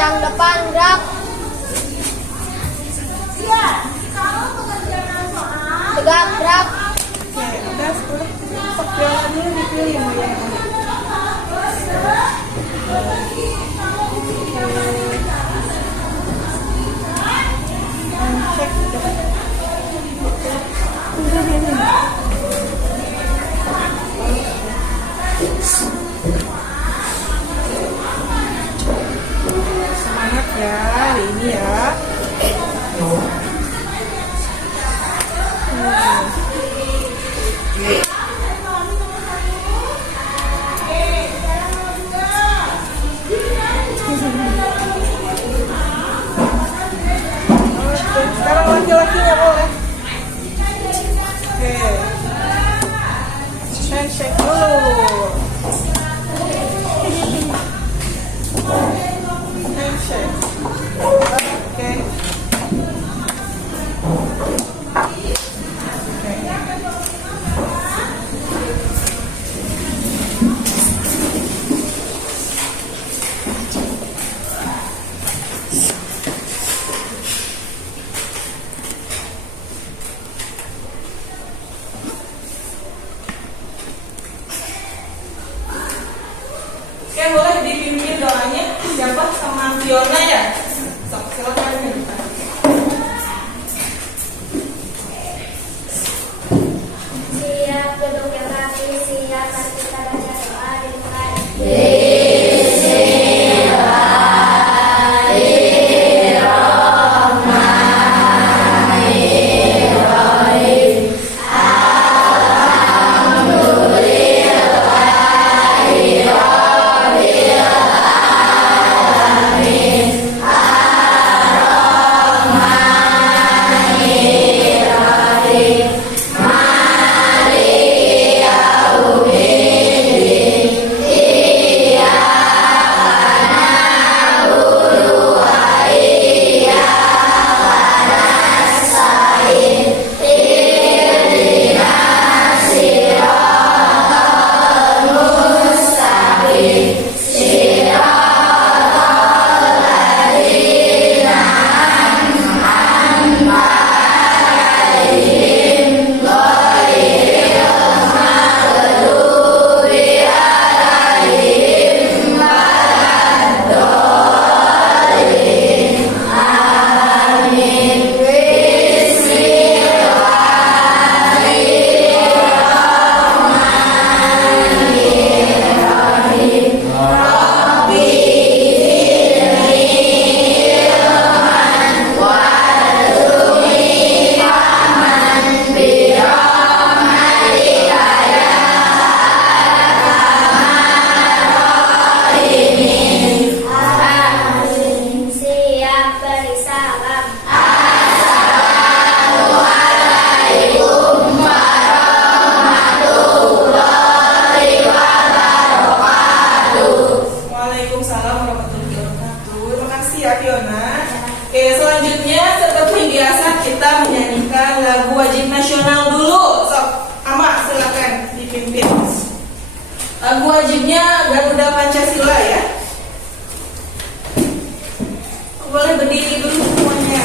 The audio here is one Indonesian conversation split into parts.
Kencang depan, gerak. Tegak, gerak. Oke, udah 10. Sok jawabannya dipilih mau yang mana. Cek. Semangat ya hari ini ya. Sekarang laki-lakinya boleh. Oke. Handshake dulu. Handshake. Oke. Oke, boleh dipimpin doanya siapa sama Fiona ya? Sok, silakan minta. Siap duduk yang rapi, siap mari kita baca doa dimulai. Waalaikumsalam warahmatullahi wabarakatuh. Terima kasih ya Fiona. Oke, selanjutnya seperti biasa kita menyanyikan lagu wajib nasional dulu. Sok, Ama silakan dipimpin. Lagu wajibnya Garuda Pancasila ya. Boleh berdiri dulu semuanya.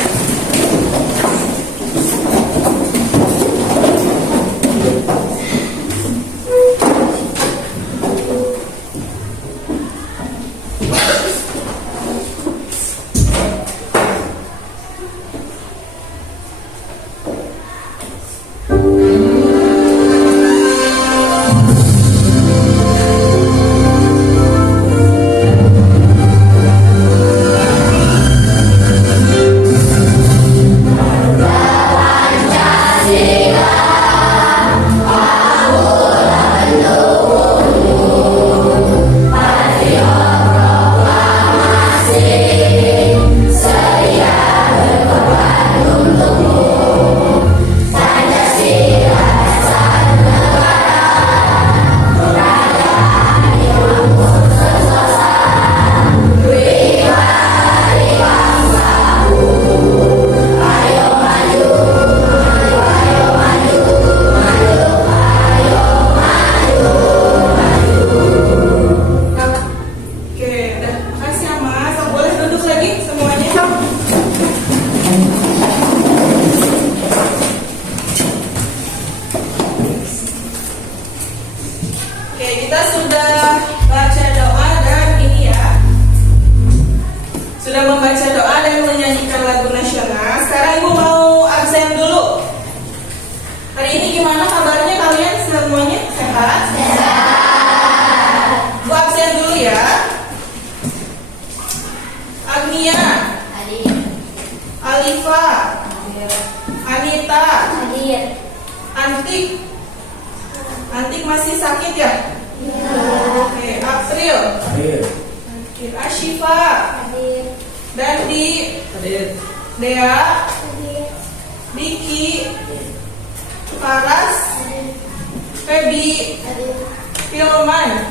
Agnia, Hadir. Alifa, Anita, Hadir. Antik. Antik masih sakit ya? Oke, April, Ashifa, Hadir. Dandi, Dea, Hadir. Diki, Paras, Feby, Hadir. Filman.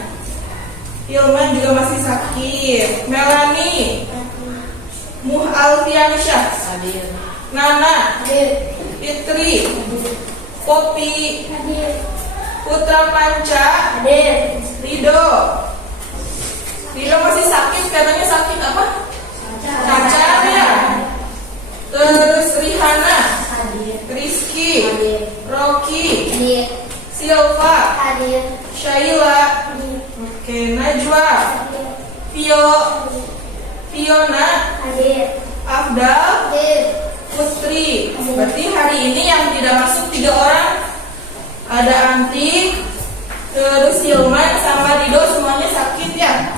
Filman juga masih sakit. Melanie, Alfiansyah, Nana, Hadir. Fitri, Popi, Hadir. Putra Panca, Hadir. Rido. Rido masih sakit, katanya sakit apa? Cacar ya. Terus Rihana, Hadir. Rizky, Hadir. Rocky, Hadir. Silva, Hadir. Syaila, Hadir. oke, Najwa, Hadir. Vio, Fiona, Hadir. Afdal, Hadir. Putri. Berarti hari ini yang tidak masuk 3 orang. Ada Antik, terus Hilman sama Rido semuanya sakit ya.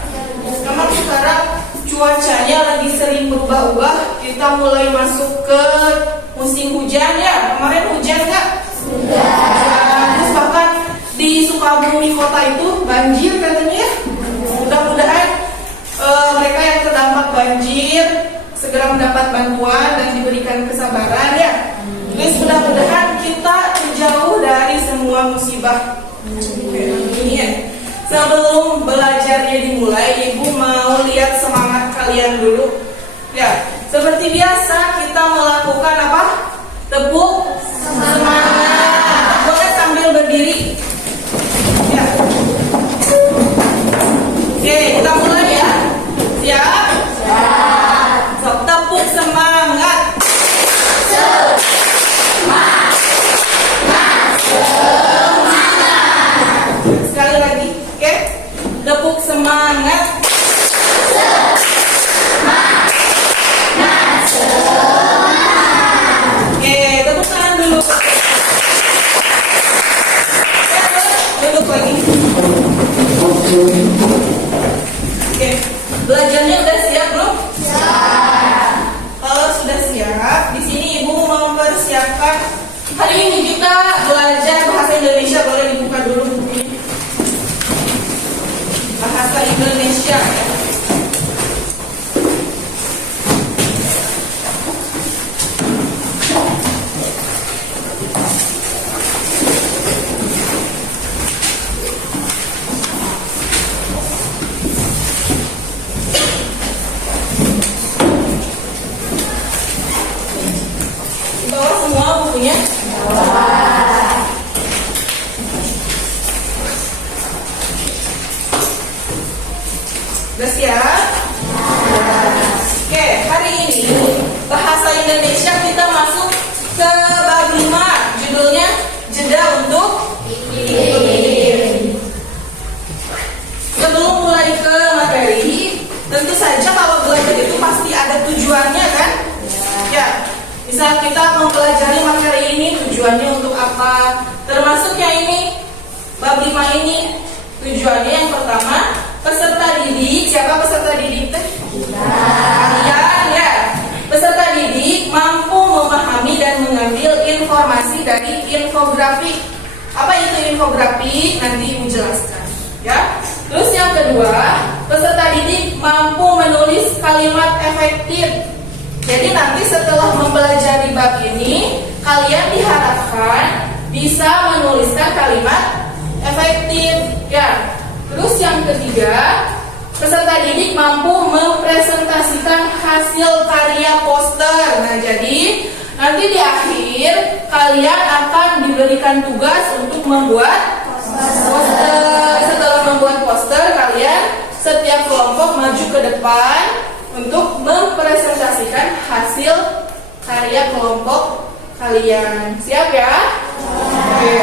Memang sekarang cuacanya lagi sering berubah-ubah. Kita mulai masuk ke musim hujan ya. Kemarin hujan nggak? Hujan. Terus bahkan di Sukabumi kota itu banjir katanya. Mudah-mudahan mereka yang terdampak banjir segera mendapat bantuan dan diberikan kesabaran ya. Terus mudah-mudahan kita terjauh dari semua musibah ini ya. Sebelum belajarnya dimulai, Ibu mau lihat semangat kalian dulu. Ya, seperti biasa kita melakukan apa? Tepuk semangat. Boleh sambil berdiri. Ya. Oke, kita mulai ya. Siap? Siap. So, tepuk semangat. Sekali lagi, oke? Tepuk semangat. Oke, tepuk tangan dulu. Duduk lagi. Oke, belajarnya udah siap belum? Siap. Kalau sudah siap, di sini Ibu mempersiapkan. Hari ini kita belajar bahasa Indonesia. Boleh dibuka dulu bukunya. Bahasa Indonesia ya. Bawa semua bukunya. Udah siap? Oke, hari ini bahasa Indonesia kita masuk ke bab 5. Judulnya jeda untuk pikir. Sebelum mulai ke materi, tentu saja kalau belajar itu pasti ada tujuannya kan? Ya. Misal kita mempelajari materi ini, tujuannya untuk apa? Termasuk yang ini, bab 5 ini, tujuannya yang pertama, peserta didik. Siapa peserta didik? Kalian ya. Peserta didik mampu memahami dan mengambil informasi dari infografik. Apa itu infografik? Nanti Ibu jelaskan ya. Terus yang kedua, peserta didik mampu menulis kalimat efektif. Jadi nanti setelah mempelajari bab ini, kalian diharapkan bisa menuliskan kalimat efektif ya. Terus yang ketiga, peserta didik mampu mempresentasikan hasil karya poster. Nah, jadi nanti di akhir kalian akan diberikan tugas untuk membuat poster. Setelah membuat poster, kalian setiap kelompok maju ke depan untuk mempresentasikan hasil karya kelompok kalian. Siap ya? Oke.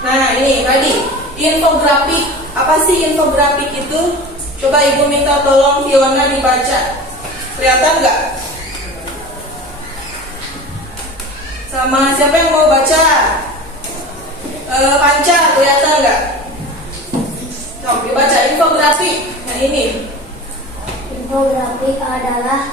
Nah, ini tadi infografik. Apa sih infografik itu? Coba Ibu minta tolong Fiona dibaca. Kelihatan nggak? Sama siapa yang mau baca? Panca, kelihatan nggak? Coba dibaca. Infografik adalah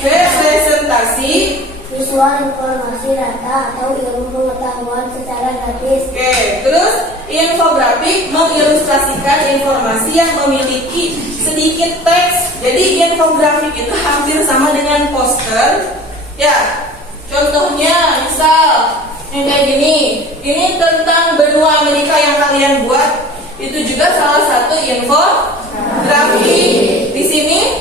representasi visual informasi data atau ilmu pengetahuan secara gratis. Oke, terus infografik mengilustrasikan informasi yang memiliki sedikit teks. Jadi infografik itu hampir sama dengan poster. Ya, contohnya misal yang kayak gini. Ini tentang benua Amerika yang kalian buat. Itu juga salah satu infografik. Di sini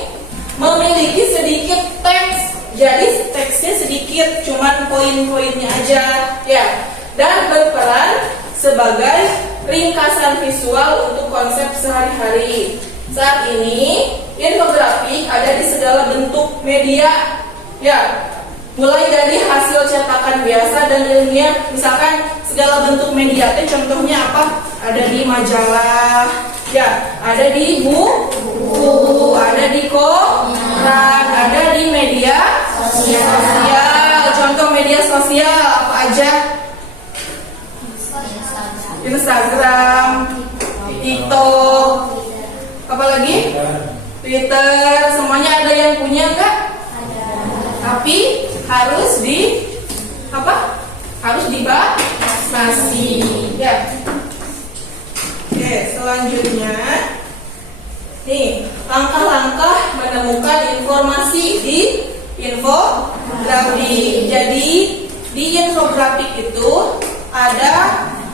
memiliki sedikit teks. Jadi teksnya sedikit, cuman poin-poinnya aja, ya. Dan berperan sebagai ringkasan visual untuk konsep sehari-hari. Saat ini infografik ada di segala bentuk media, ya. Mulai dari hasil cetakan biasa dan ilmiah, misalkan segala bentuk media. Contohnya apa? Ada di majalah, ya. Ada di buku, ada di koran, ada di media sosial. Contoh media sosial apa aja? Instagram, TikTok, apa lagi? Twitter. Semuanya ada yang punya nggak? Tapi harus harus dibatasi, ya. Oke, selanjutnya nih, langkah-langkah menemukan informasi di infografik. Jadi di infografik itu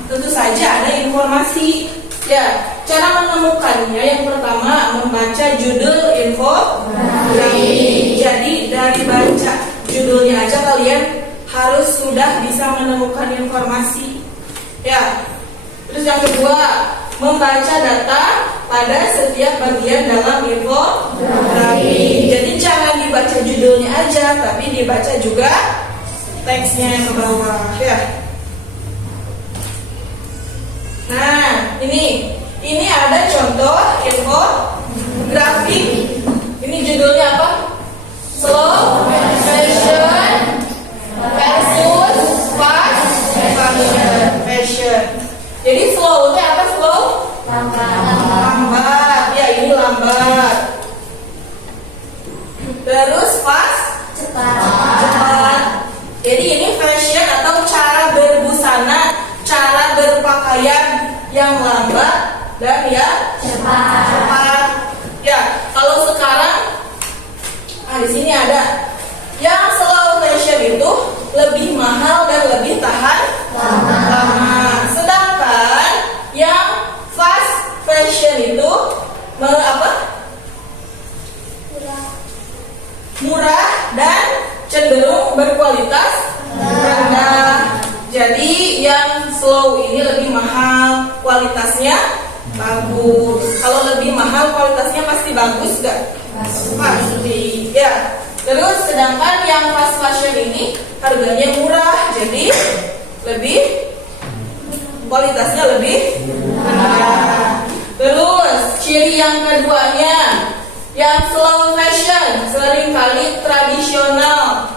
tentu saja ada informasi. Ya, cara menemukannya yang pertama membaca judul infografik. Jadi dari baca judulnya aja kalian harus sudah bisa menemukan informasi. Ya. Terus yang kedua, membaca data pada setiap bagian dalam infografik. Jadi jangan dibaca judulnya aja, tapi dibaca juga teksnya yang ke bawah, ya. Nah, ini ada contoh infografik. Ini judulnya apa? Slow fashion versus fast fashion. Jadi slow itu apa? Slow? Lambat. Ya, ini lambat. Terus fast? Cepat. Jadi ini fashion atau cara berbusana, cara berpakaian yang lambat dan yang cepat. Ya, kalau sekarang di sini ada yang slow fashion itu lebih mahal dan lebih tahan lama. Sedangkan yang fast fashion itu murah dan cenderung berkualitas rendah. Jadi yang slow ini lebih mahal, kualitasnya bagus. Kalau lebih mahal, kualitasnya pasti bagus gak? Pasti. Ya. Terus sedangkan yang fast fashion ini harganya murah, jadi kualitasnya lebih rendah. Terus ciri yang keduanya, yang slow fashion seringkali tradisional.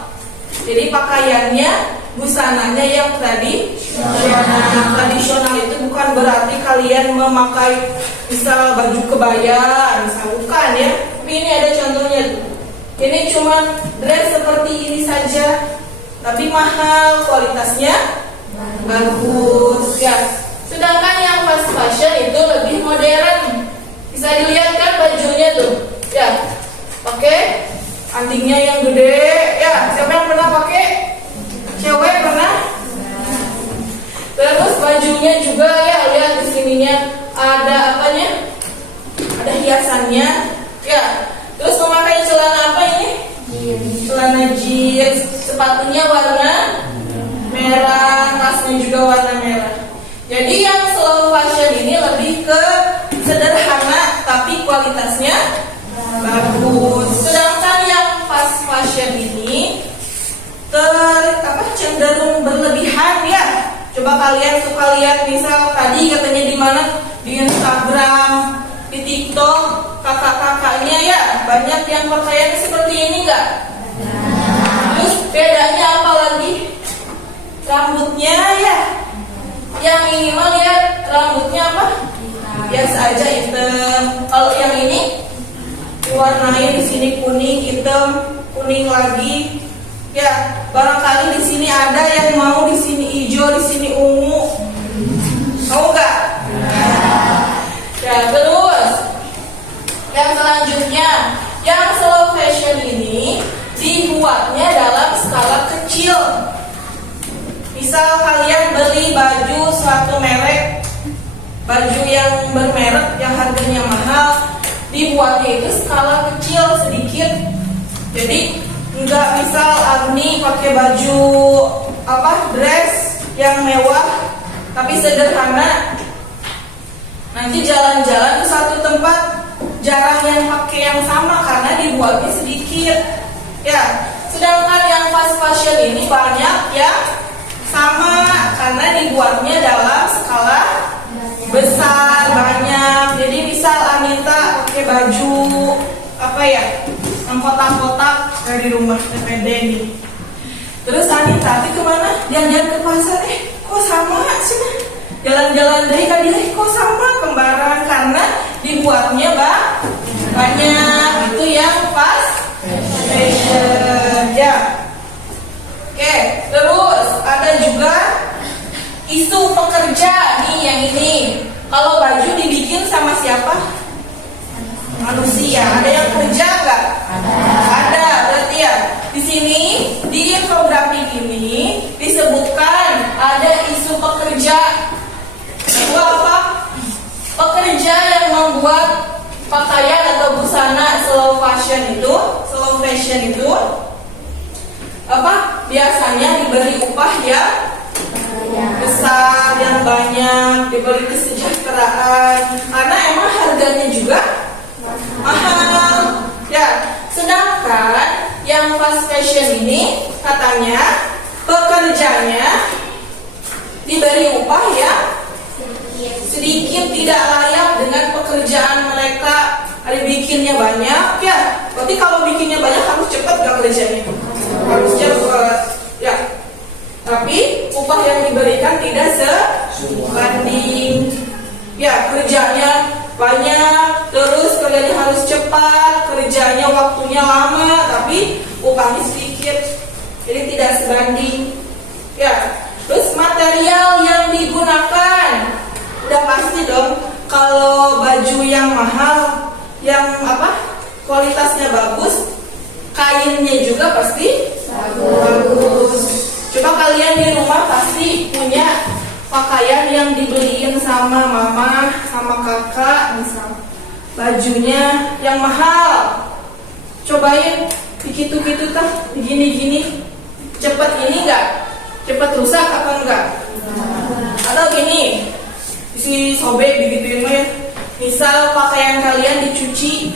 Jadi pakaiannya, busananya yang tradisional. Tradisional itu bukan berarti kalian memakai misal baju kebaya, misal bukan ya. Tapi ini ada contohnya tuh. Ini cuma dress seperti ini saja, tapi mahal, kualitasnya bagus ya. Sedangkan yang fast fashion itu lebih modern. Bisa dilihat kan bajunya tuh, ya. Pakai antingnya yang gede, ya. Siapa yang pernah pakai? Cewek pernah? Terus bajunya juga ya, lihat di sininya ada apanya? Ada hiasannya, ya. Terus memakai celana apa ini? Celana jeans. Sepatunya warna merah, tasnya juga warna merah. Jadi yang slow fashion ini lebih ke sederhana tapi kualitasnya bagus. Sedangkan yang fast fashion ini cenderung berlebihan ya. Coba kalian suka lihat misal tadi katanya di mana? Di Instagram, di TikTok, kakak-kakaknya ya banyak yang pakaiannya seperti ini enggak? Terus bedanya apa lagi? Rambutnya ya. Yang ini mah lihat rambutnya apa? Biasa aja hitam. Kalau yang ini diwarnain, di sini kuning, hitam, kuning lagi. Ya, barangkali di sini ada yang mau di sini hijau, di sini ungu. Mau nggak? Ya, terus yang selanjutnya, yang slow fashion ini dibuatnya dalam skala kecil. Misal kalian beli baju suatu merek, baju yang bermerek yang harganya mahal, dibuatnya itu skala kecil sedikit. Jadi enggak misal Agni pakai baju dress yang mewah tapi sederhana. Nanti jalan-jalan ke satu tempat jarang yang pakai yang sama karena dibuatnya sedikit. Ya, sedangkan yang fast fashion ini banyak yang sama karena dibuatnya dalam skala besar, banyak. Jadi misal Anita pakai baju yang kotak-kotak dari rumah TPD nih. Terus Anita tadi kemana? Jalan-jalan ke pasar, kok sama sih? Jalan-jalan dari tadi, kok sama, kembaran karena dibuatnya banyak. Itu yang fast fashion ya. Oke, terus ada juga isu pekerja nih yang ini. Kalau baju dibikin sama siapa? Manusia. Ada yang kerja nggak? Ada. Berarti ya di sini di infografik ini disebutkan ada isu pekerja. Itu apa? Pekerja yang membuat pakaian atau busana slow fashion itu biasanya diberi upah yang besar, yang banyak, diberi kesejahteraan karena emang harganya juga mahal. Ya, sedangkan yang fast fashion ini katanya pekerjanya diberi upah yang sedikit, tidak layak dengan pekerjaan mereka. Ada bikinnya banyak ya. Berarti kalau bikinnya banyak harus cepat gak kerjanya? Harus cepat ya. Tapi upah yang diberikan tidak sebanding. Ya, kerjanya banyak, terus kerjanya harus cepat, kerjanya waktunya lama, tapi upahnya sedikit. Jadi tidak sebanding. Ya. Terus material yang digunakan, udah pasti dong. Kalau baju yang mahal, yang kualitasnya bagus, kainnya juga pasti bagus. Coba kalian di rumah pasti punya pakaian yang dibeliin sama mama, sama kakak, misal bajunya yang mahal. Cobain begitu-gitu begini-gini, cepet ini enggak? Cepet rusak apa enggak? Atau gini, si sobek begituin ya. Misal pakaian kalian dicuci,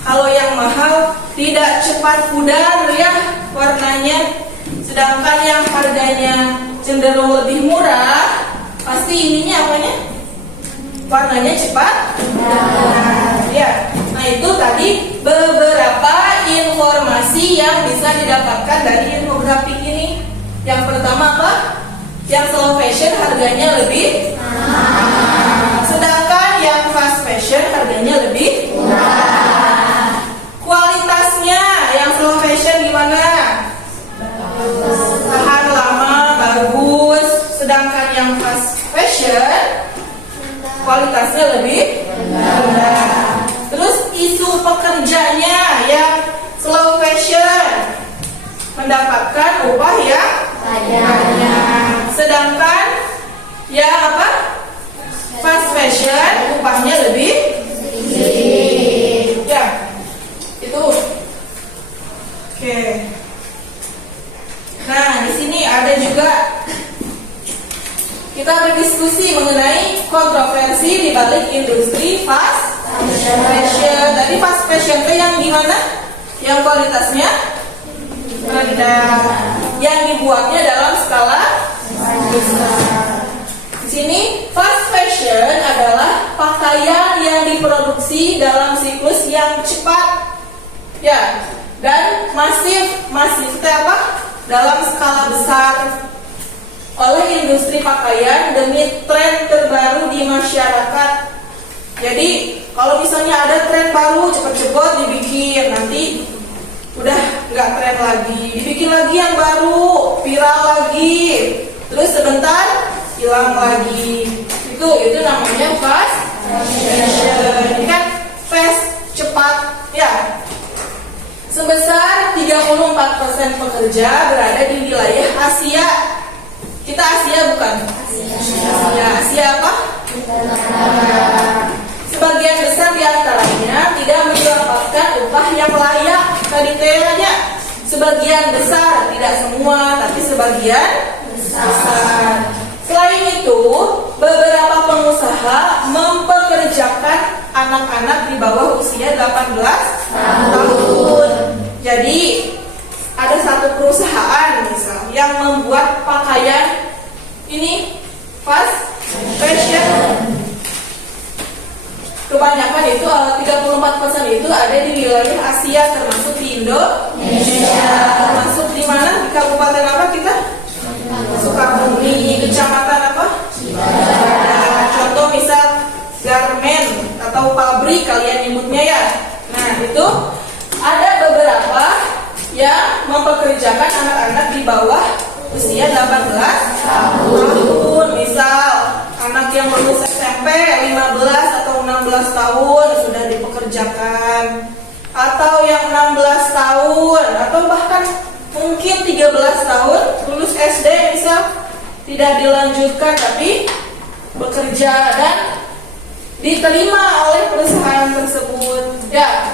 kalau yang mahal tidak cepat pudar ya warnanya, sedangkan yang harganya cenderung lebih murah, pasti ininya warnanya cepat pudar ya. Nah, itu tadi beberapa informasi yang bisa didapatkan dari infografik ini. Yang pertama apa? Yang slow fashion harganya lebih mahal, sedangkan yang fast fashion harganya lebih murah. Kualitasnya yang slow fashion gimana? Tahan lama, bagus. Sedangkan yang fast fashion kualitasnya lebih rendah. Terus isu pekerjanya yang slow fashion mendapatkan upah yang banyak, sedangkan yang fast fashion upahnya lebih sedikit. Ya, itu. Oke. Nah, di sini ada juga kita berdiskusi mengenai kontroversi di balik industri fast fashion. Tadi fast fashion itu yang gimana? Yang kualitasnya rendah, yang dibuatnya dalam skala besar. Di sini fast fashion adalah pakaian yang diproduksi dalam siklus yang cepat, ya, dan masif itu dalam skala besar oleh industri pakaian demi tren terbaru di masyarakat. Jadi Kalau misalnya ada tren baru, cepet-cepet dibikin, nanti udah nggak tren lagi, dibikin lagi yang baru, viral lagi, terus sebentar hilang lagi. Itu namanya fast fashion. Ini kan fast, cepat, ya. Sebesar 34% pekerja berada di wilayah Asia. Kita Asia bukan? Asia apa? Sebagian besar di antaranya tidak mendapatkan upah yang layak. Tadi tanya, sebagian besar, tidak semua, tapi sebagian besar. Selain itu, beberapa pengusaha mempekerjakan anak-anak di bawah usia 18 tahun. Jadi, ada satu perusahaan misal yang membuat pakaian ini fast fashion. Kebanyakan itu 34% itu ada di wilayah Asia, termasuk di Indonesia. Termasuk di mana? Di kabupaten apa kita? Sukabumi. Kecamatan apa? Contoh misal garmen atau pabrik kalian nyebutnya ya. Nah itu ada beberapa yang mempekerjakan anak-anak di bawah usia 18 tahun. Misal anak yang lulus SMP 15 atau 16 tahun sudah dipekerjakan, atau yang 16 tahun atau bahkan mungkin 13 tahun lulus SD misal tidak dilanjutkan tapi bekerja dan diterima oleh perusahaan tersebut. Ya.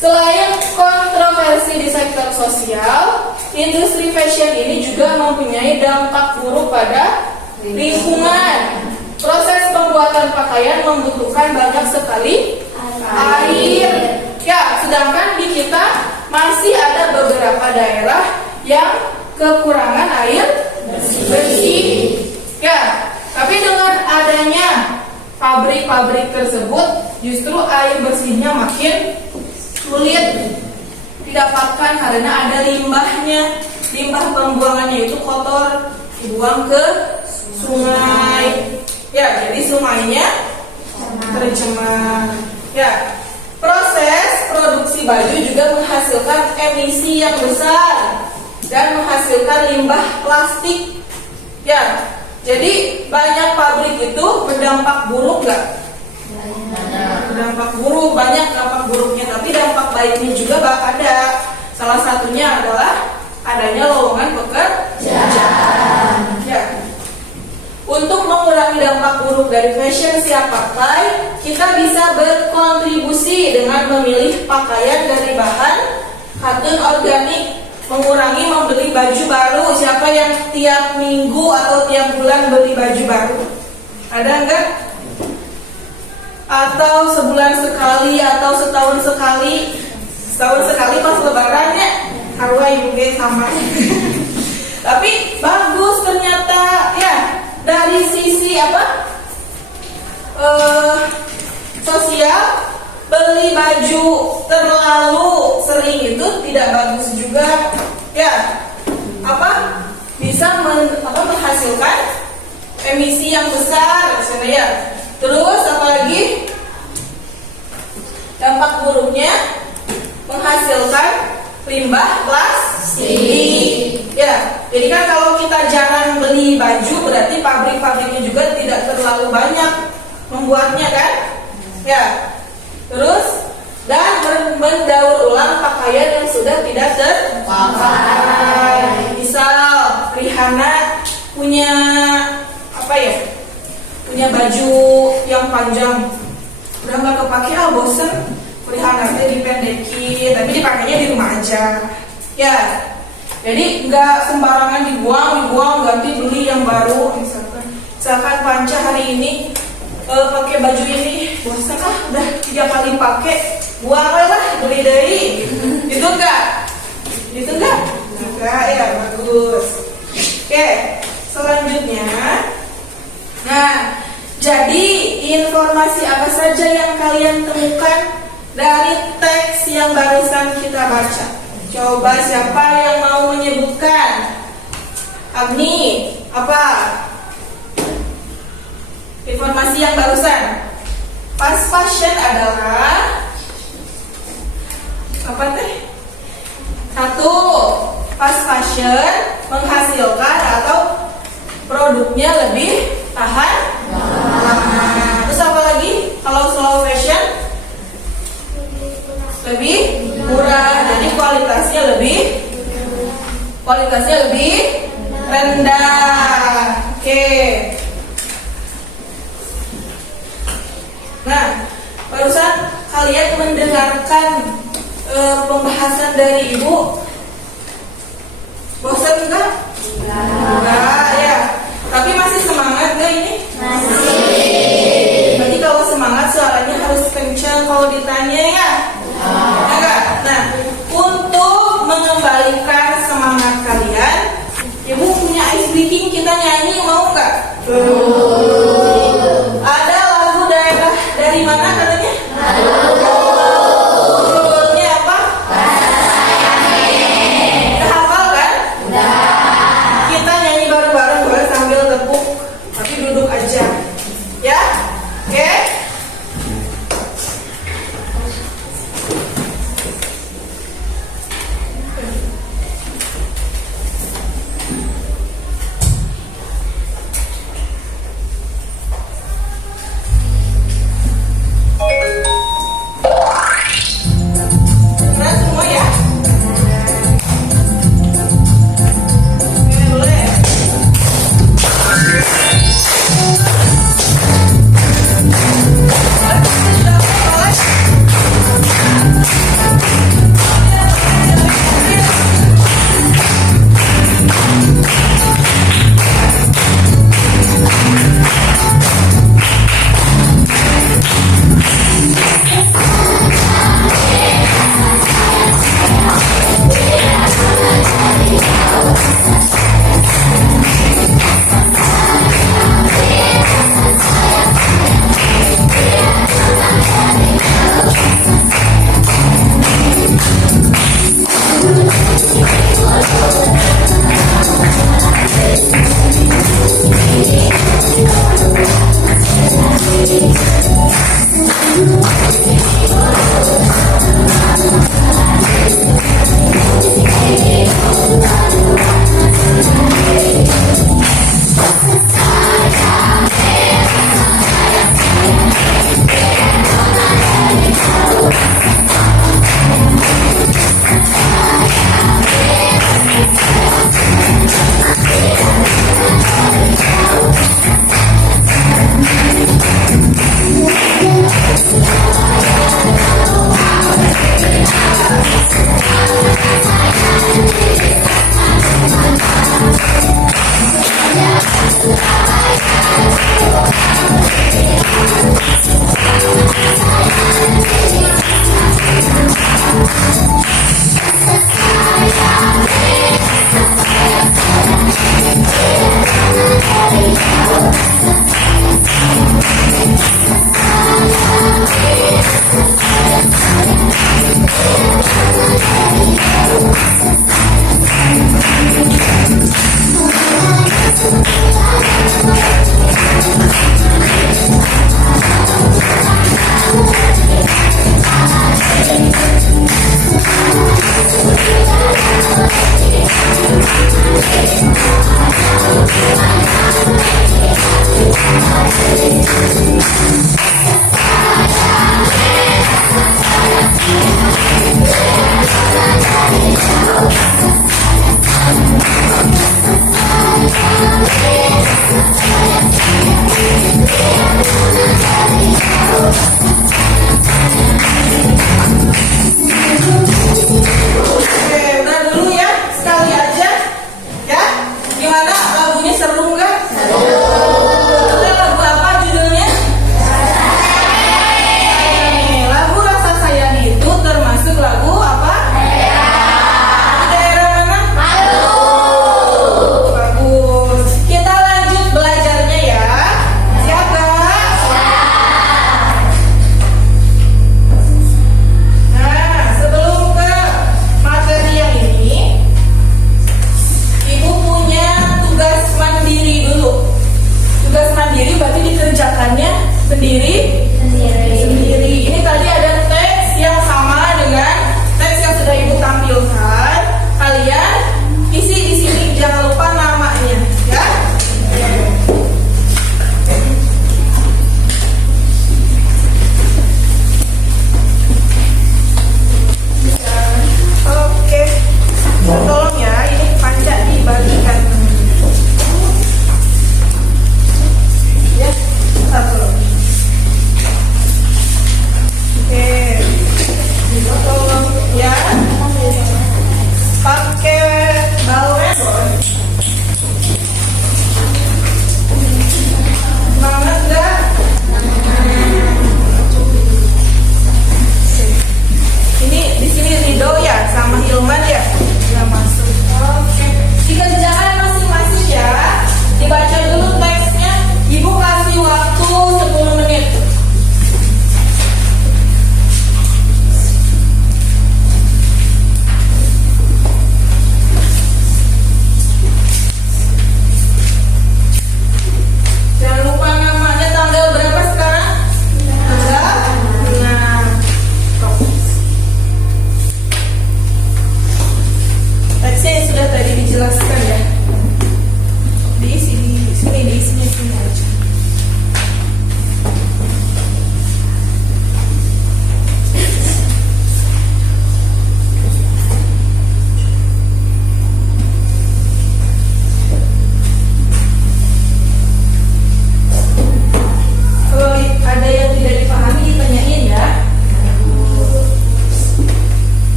Selain kontroversi di sektor sosial, industri fashion ini juga mempunyai dampak buruk pada lingkungan. Proses pembuatan pakaian membutuhkan banyak sekali air. Ya, sedangkan di kita masih ada beberapa daerah yang kekurangan air bersih. Ya, tapi dengan adanya pabrik-pabrik tersebut, justru air bersihnya makin sulit didapatkan karena ada limbahnya. Limbah pembuangannya itu kotor, dibuang ke sungai. Ya, jadi sungainya tercemar. Ya, proses produksi baju juga menghasilkan emisi yang besar dan menghasilkan limbah plastik. Ya, jadi banyak pabrik itu berdampak buruk nggak? Berdampak buruk, banyak dampak buruknya, tapi dampak baiknya juga ada. Salah satunya adalah adanya lowongan pekerjaan. Ya. Untuk mengurangi dampak buruk dari fashion siap pakai, kita bisa berkontribusi dengan memilih pakaian dari bahan katun organik, mengurangi membeli baju baru. Siapa yang tiap minggu atau tiap bulan beli baju baru? Ada enggak? Atau sebulan sekali atau setahun sekali? Setahun sekali pas lebaran ya, harwai mungkin sama. Tapi bagus ternyata ya. Dari sisi apa? Sosial, beli baju terlalu sering itu tidak bagus juga. Ya, apa? Bisa menghasilkan emisi yang besar, ya. Terus apalagi dampak buruknya menghasilkan limbah plastik. Ya, jadi kan kalau kita jarang beli baju berarti pabrik-pabriknya juga tidak terlalu banyak membuatnya kan? Ya. Terus dan mendaur ulang pakaian yang sudah tidak terpakai. Misal Rihanna punya apa ya? Punya baju yang panjang udah nggak kepake, bosen. Rihanna dipendekin, tapi dipakainya di rumah aja. Ya. Jadi nggak sembarangan dibuang, ganti beli yang baru. Misalkan Panca hari ini pakai baju ini, bosan udah 3 kali pakai, buang lah, beli dari. Itu enggak? Enggak ya, bagus. Oke, selanjutnya. Nah, jadi informasi apa saja yang kalian temukan dari teks yang barusan kita baca? Coba siapa yang mau menyebutkan? Agni, apa? Informasi yang barusan. Fast fashion adalah apa teh? Satu, fast fashion menghasilkan atau produknya lebih tahan lama. Terus apa lagi? Kalau slow fashion lebih murah, jadi kualitasnya lebih rendah. Oke. Nah, barusan kalian mendengarkan pembahasan dari Ibu. Bosan enggak? Enggak, ya. Tapi masih semangat enggak ini? Masih. Berarti kalau semangat suaranya harus kencang kalau ditanya ya. Enggak. Nah, untuk mengembalikan semangat kalian, Ibu punya ice breaking, kita nyanyi, mau enggak? Ada lagu daerah dari mana katanya? Judulnya apa? Udah hafal kan? Kita nyanyi bareng-bareng boleh sambil tepuk, tapi duduk aja.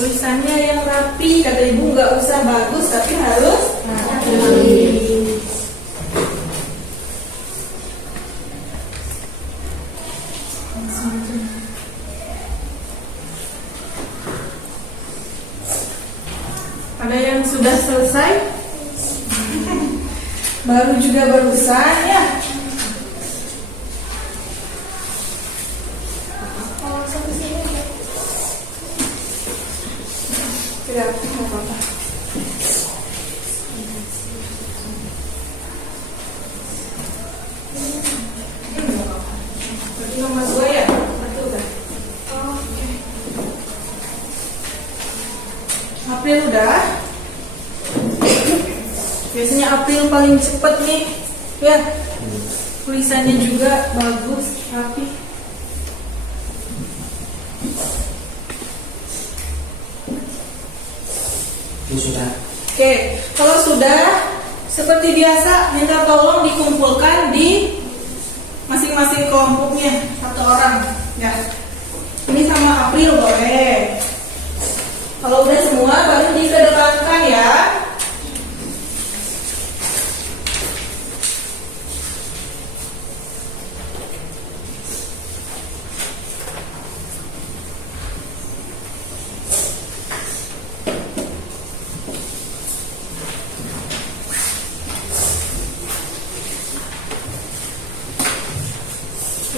Tulisannya yang rapi, kata ibu nggak usah bagus tapi harus rapi. Ada yang sudah selesai? Baru juga barusan ya. Oh, sampai sini. Tidak apa-apa. Berarti nomor 2 ya? Betul kan? Oke. April udah. Biasanya April paling cepet nih. Ya. Tulisannya juga bagus, rapi. Sudah. Oke, kalau sudah seperti biasa minta tolong dikumpulkan di masing-masing kelompoknya satu orang ya. Ini sama April boleh. Kalau udah semua baru dikedepankan ya.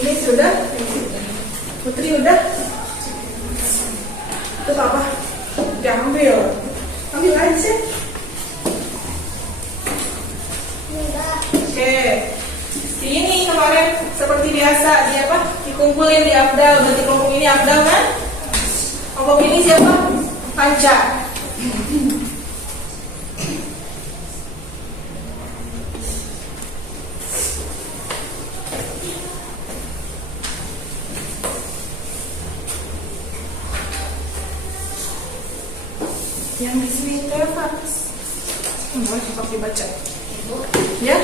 Ini sudah, Putri udah. Itu apa? Diambil, ambil aja. Oke, ini kemarin seperti biasa siapa? Dikumpulin di Abdal. Berarti kelompok ini Abdal kan? Kelompok ini siapa? Panca. Yang di sini Tevas. Boleh cepat dibaca. Ya?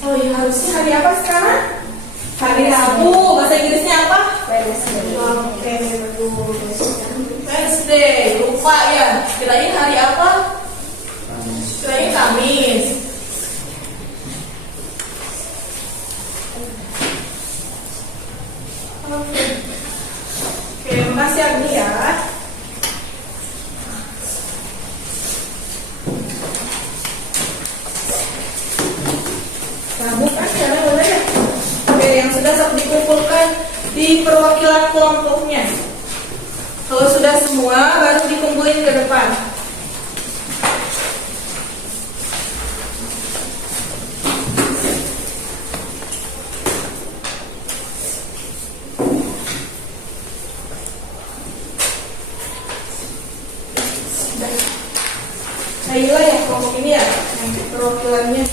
Oh iya, harusnya hari apa sekarang? Hari Rabu. Bahasa Inggrisnya apa? Oke, bagus. Wednesday. Lupa ya. Kirain hari apa? Kirain Kamis. Oke, makasih Agni ya. Bukan, karena boleh ya. Oke, yang sudah dikumpulkan di perwakilan kelompoknya. Kalau sudah semua, baru dikumpulin ke depan. Ayolah ya kelompok ini ya, yang perwakilannya.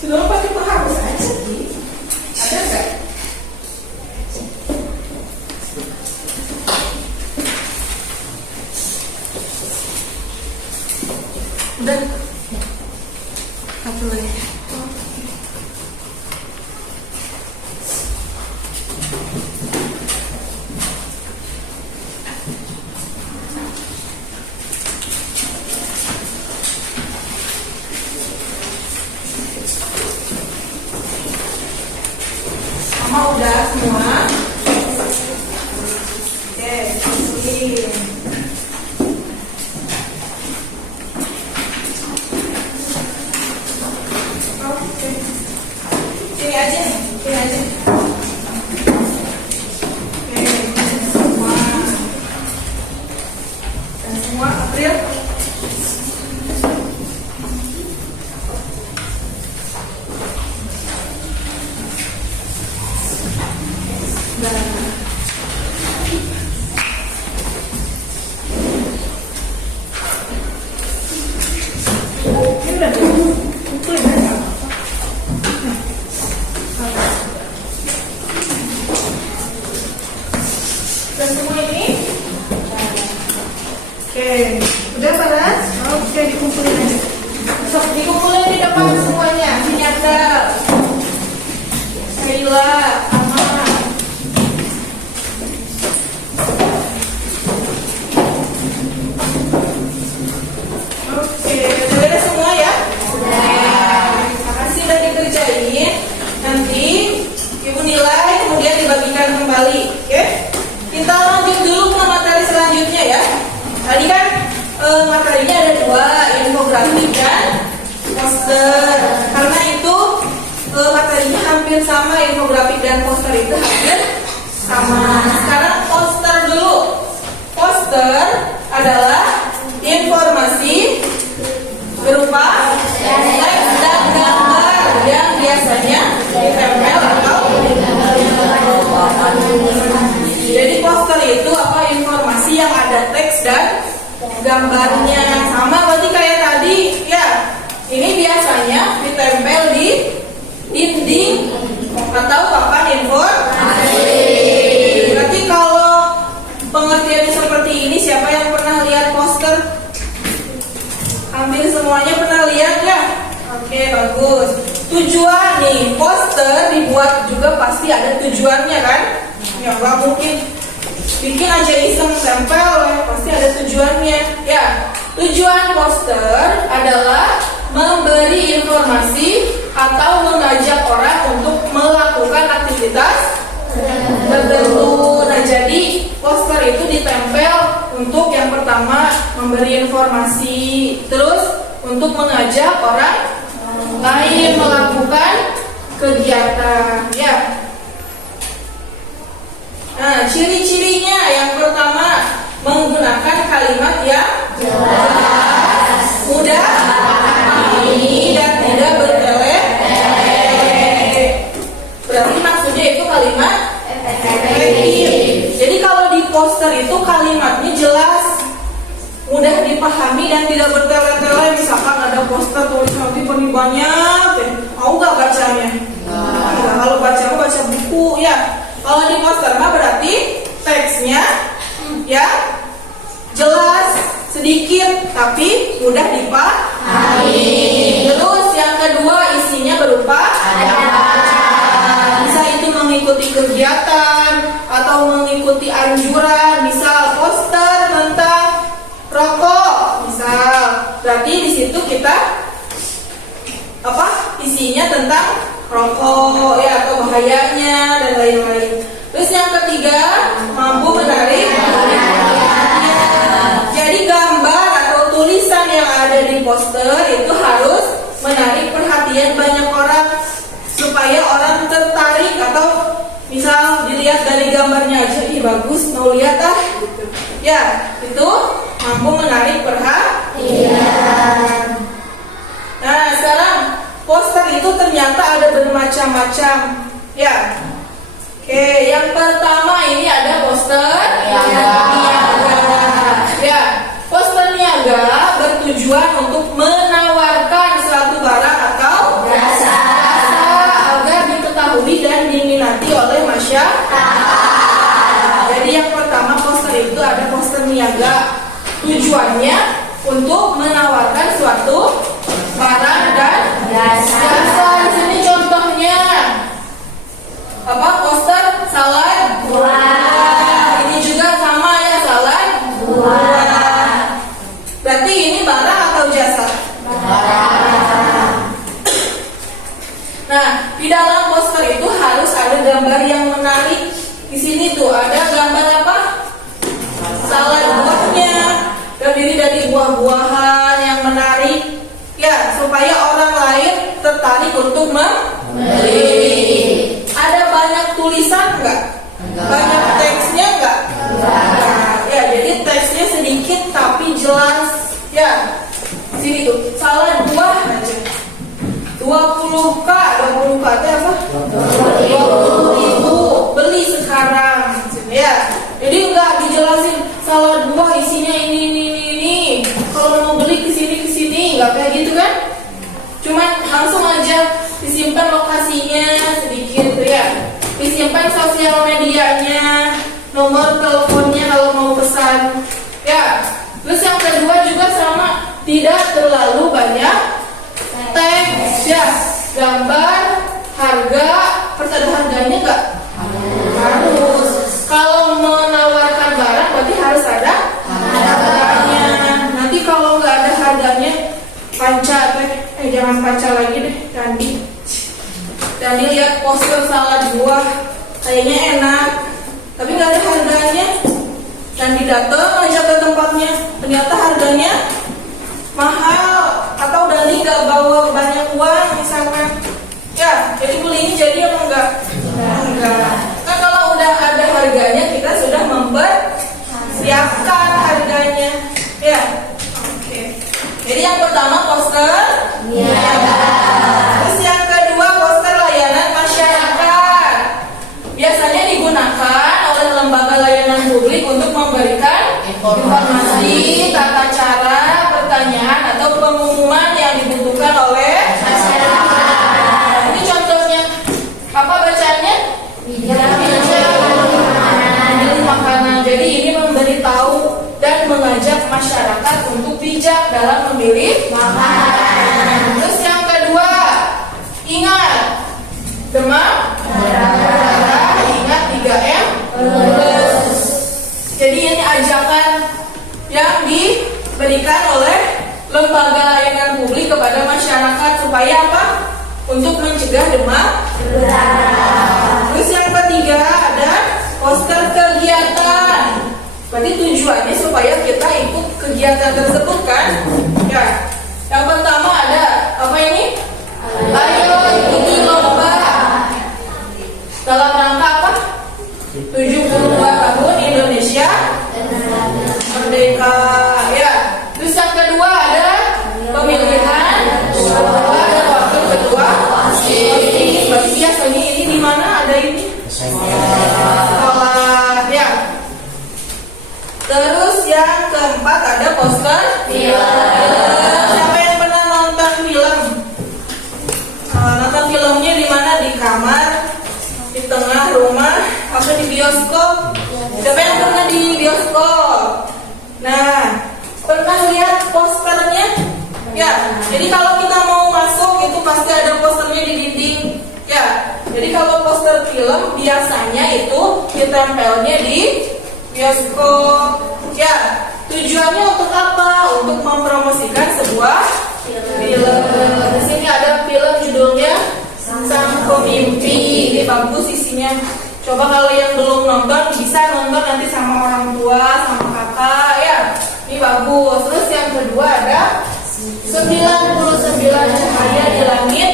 Sudah pakai penghapus aja sih. Ada nggak? Udah. Satu lagi. Mama udah semua. Oke, ini. Oke. Sini aja, sini aja. Oke, semua. Dan semua April. Ini udah kumpulin aja. Dan semua ini, oke, udah. Udah pada? Oke, dikumpulin aja. Sok, dikumpulin di depan semuanya. Nyata. Kaila, Ama. Oke, udah beres semua ya? Terima kasih udah dikerjain. Nanti Ibu nilai kemudian dibagikan kembali. Oke? Kita lanjut dulu ke materi selanjutnya ya. Tadi kan materinya ada dua, infografik dan poster. Karena itu materinya hampir sama, infografik dan poster itu hampir sama. Sekarang poster dulu. Poster adalah informasi berupa teks dan gambar yang biasanya ditempel atau jadi poster itu apa? Informasi yang ada teks dan gambarnya. Sama berarti kayak tadi ya. Ini biasanya ditempel di dinding atau papan informasi. Berarti kalau pengertiannya seperti ini, siapa yang pernah lihat poster? Hampir semuanya pernah lihat ya? Oke, bagus. Tujuan nih, poster dibuat juga pasti ada tujuannya kan? Ya nggak mungkin bikin aja iseng tempel, pasti ada tujuannya. Ya, tujuan poster adalah memberi informasi atau mengajak orang untuk melakukan aktivitas tertentu. Nah, jadi poster itu ditempel untuk yang pertama memberi informasi, terus untuk mengajak orang lain melakukan kegiatan. Ya. Nah, ciri-cirinya yang pertama menggunakan kalimat yang jelas, mudah dipahami dan tidak bertele-tele. Berarti maksudnya itu kalimat efektif. Jadi kalau di poster itu kalimatnya jelas, mudah dipahami dan tidak bertele-tele. Misalkan ada poster tulisan nanti banyak, mau nggak bacanya? Nah, kalau baca buku ya. Kalau di poster mah berarti teksnya ya jelas, sedikit tapi mudah dipahami. Terus yang kedua isinya berupa bisa itu mengikuti kegiatan atau mengikuti anjuran. Misal poster tentang rokok, misal berarti di situ kita isinya tentang rokok ya atau bahayanya dan lain-lain. Terus yang ketiga mampu menarik perhatian. Jadi gambar atau tulisan yang ada di poster itu harus menarik perhatian banyak orang supaya orang tertarik, atau misal dilihat dari gambarnya aja, ih bagus, mau lihat gitu. Ya, itu mampu menarik perhatian. Nah, sekarang poster itu ternyata ada bermacam-macam. Ya. Oke, yang pertama ini ada poster niaga. Ya, poster niaga bertujuan untuk menawarkan suatu barang atau jasa agar diketahui dan diminati oleh masyarakat. Jadi yang pertama poster itu ada poster niaga. Tujuannya untuk menawarkan suatu barang dan jasa. Di sini contohnya poster salad buah. Ini juga sama ya, salad buah. Berarti ini barang atau jasa? Barang. Nah, di dalam poster itu harus ada gambar yang menarik. Di sini tuh ada gambar apa? Salad buahnya, terdiri dari buah-buahan yang menarik. Ya, supaya orang lain tertarik untuk membeli. Ada banyak tulisan enggak? Banyak teksnya enggak? Ya, jadi teksnya sedikit tapi jelas. Ya, sini tuh salad buah aja. 20K itu apa? 20.000. Beli sekarang. Ya, jadi enggak dijelasin salad buah isinya ini. Kalau mau beli kesini, nggak kayak gitu kan? Cuman langsung aja disimpan lokasinya sedikit ya, disimpan sosial medianya, nomor teleponnya kalau mau pesan ya. Terus yang kedua juga sama, tidak terlalu banyak teks ya, gambar, harga, harus ada harganya nggak? Harus. Kalau menawarkan barang berarti harus ada harganya. Nanti kalau nggak ada harganya, panca jangan panca lagi deh, Dandi lihat poster salad buah, kayaknya enak, tapi nggak ada harganya. Dandi datang aja ke tempatnya, ternyata harganya mahal, atau Dandi nggak bawa banyak uang misalkan, ya jadi belinya jadi apa enggak? Enggak. Kan kalau udah ada harganya kita sudah mempersiapkan harganya, ya. Oke. Jadi yang pertama poster. Terus yang kedua poster layanan masyarakat. Biasanya digunakan oleh lembaga layanan publik untuk memberikan informasi, tata cara, pertanyaan atau pengumuman yang dibutuhkan oleh masyarakat. Ini contohnya. Apa bacaannya? Makanan. Jadi ini memberitahu dan mengajak masyarakat untuk bijak dalam memilih makanan. Terus yang kedua, ingat demam berdarah, ingat 3M. Jadi ini ajakan yang diberikan oleh lembaga layanan publik kepada masyarakat supaya apa? Untuk mencegah demam berdarah. Terus yang ketiga ada poster kegiatan. Berarti tujuannya supaya kita ikut kegiatan tersebut kan? Ya. Yang pertama ada apa ini? Ayo ikuti lomba. Dalam rangka apa? 72 tahun Indonesia Merdeka. Ya. Terus yang kedua ada pemilihan ketua dan wakil ketua OSIS. Berarti biasanya ini di mana ada ini? Sekolah. Ya. Terus yang keempat ada poster film. Siapa yang pernah nonton film? Nonton filmnya di mana? Di kamar, di tengah rumah, atau di bioskop? Siapa yang pernah di bioskop? Nah, pernah lihat posternya? Ya. Jadi kalau kita mau masuk itu pasti ada posternya di dinding. Ya. Jadi kalau poster film biasanya itu ditempelnya di bioskop. Ya, tujuannya untuk apa? Untuk mempromosikan sebuah film. Di sini ada film judulnya Sang Pemimpi. Ini bagus isinya. Coba kalau yang belum nonton bisa nonton nanti sama orang tua, sama kakak ya. Ini bagus. Terus yang kedua ada 99 cahaya di langit